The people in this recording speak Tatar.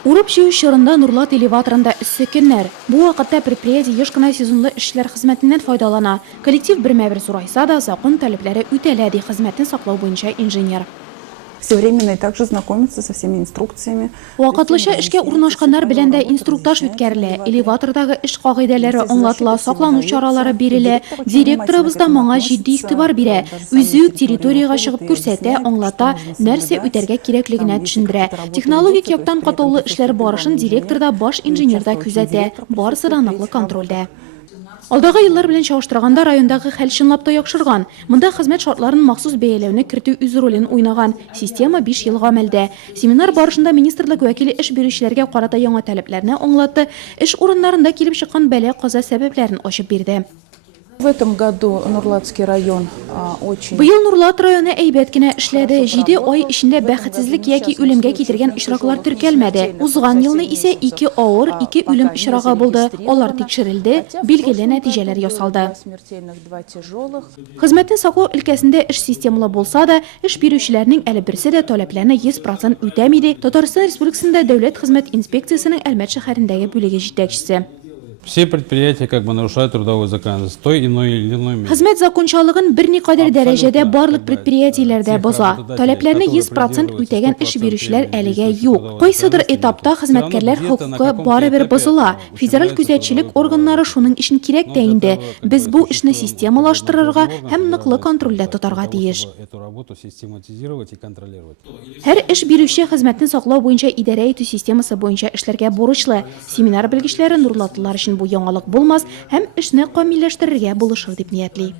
Урып җыю чорында Нурлат элеваторында эссе көннәр. Бу вакытта предприятие еш кына сезонлы эшләр хезмәтеннән файдалана. Коллектив бермә-бер зурайса да, закон таләпләре үтәлә, ди хезмәтне саклау буенча инженер. Всевременно и также знакомиться со всеми инструкциями. Вакытлыча эшкә урнашканнар белән дә инструктаж үткәрелә. Элеватордагы эш кагыйдәләре аңлатыла, саклану чаралары бирелә. Директорыбыз да моңа җитди игътибар бирә. Үзе үк территорияга чыгып күрсәтә, аңлата, нәрсә үтәргә кирәклегенә төшендерә. Технологик яктан катаулы эшләр барышын директор да, баш инженер да күзәтә. Барысы да ныклы контрольдә. Алдагы еллар белән чагыштырганда райондагы хәл чынлап та яхшырган. Монда хезмәт шартларын махсус бәяләүне кертү үз ролен уйнаган. Система 5 ел гамәлдә. Семинар барышында министрлык вәкиле эш бирүчеләргә карата яңа таләпләрне аңлатты, эш урыннарында килеп чыккан бәла-каза сәбәпләрен ачып бирде. В этом году Нурлатский район очень... Быел Нурлат районы әйбәт кенә эшләде. 7 ай эчендә бәхетсезлек яки үлемгә китергән очраклар теркәлмәде. Узган елны исә 2 авыр, 2 үлем очрагы булды. Алар тикшерелде, билгеле нәтиҗәләр ясалды. Хезмәтне саклау өлкәсендә эш системалы булса да, эш бирүчеләрнең әле берсе дә таләпләрне 100% үтәмиде. Татарстан Республикасында Дәүләт хезмәт инспекциясының Әлмәт шәһәрендәге бүлеге җитәкчесе. Все предприятия нарушают трудовой законодательство той или иной мере. Хезмәт закончалыгын берникадәр дәрәҗәдә барлык предприятиеләрдә боза. Таләпләрне 100% үтәгән эш бирүчеләр әлегә юк. Кайсыдыр этапта хезмәткәрләр хокукы барыбер бозыла. Федераль күзәтчелек органнары шуның өчен кирәк тә инде. Без бу эшне системалаштырырга һәм ныклы контрольдә тотарга тиеш. Һәр эш бирүче хезмәтне саклау буенча идарә итү системасы буенча эшләргә бурычлы. Семинар белгечләре нурлатлылар өчен бу яңалык булмас һәм эшне камилләштерергә булышыр дип ниятли.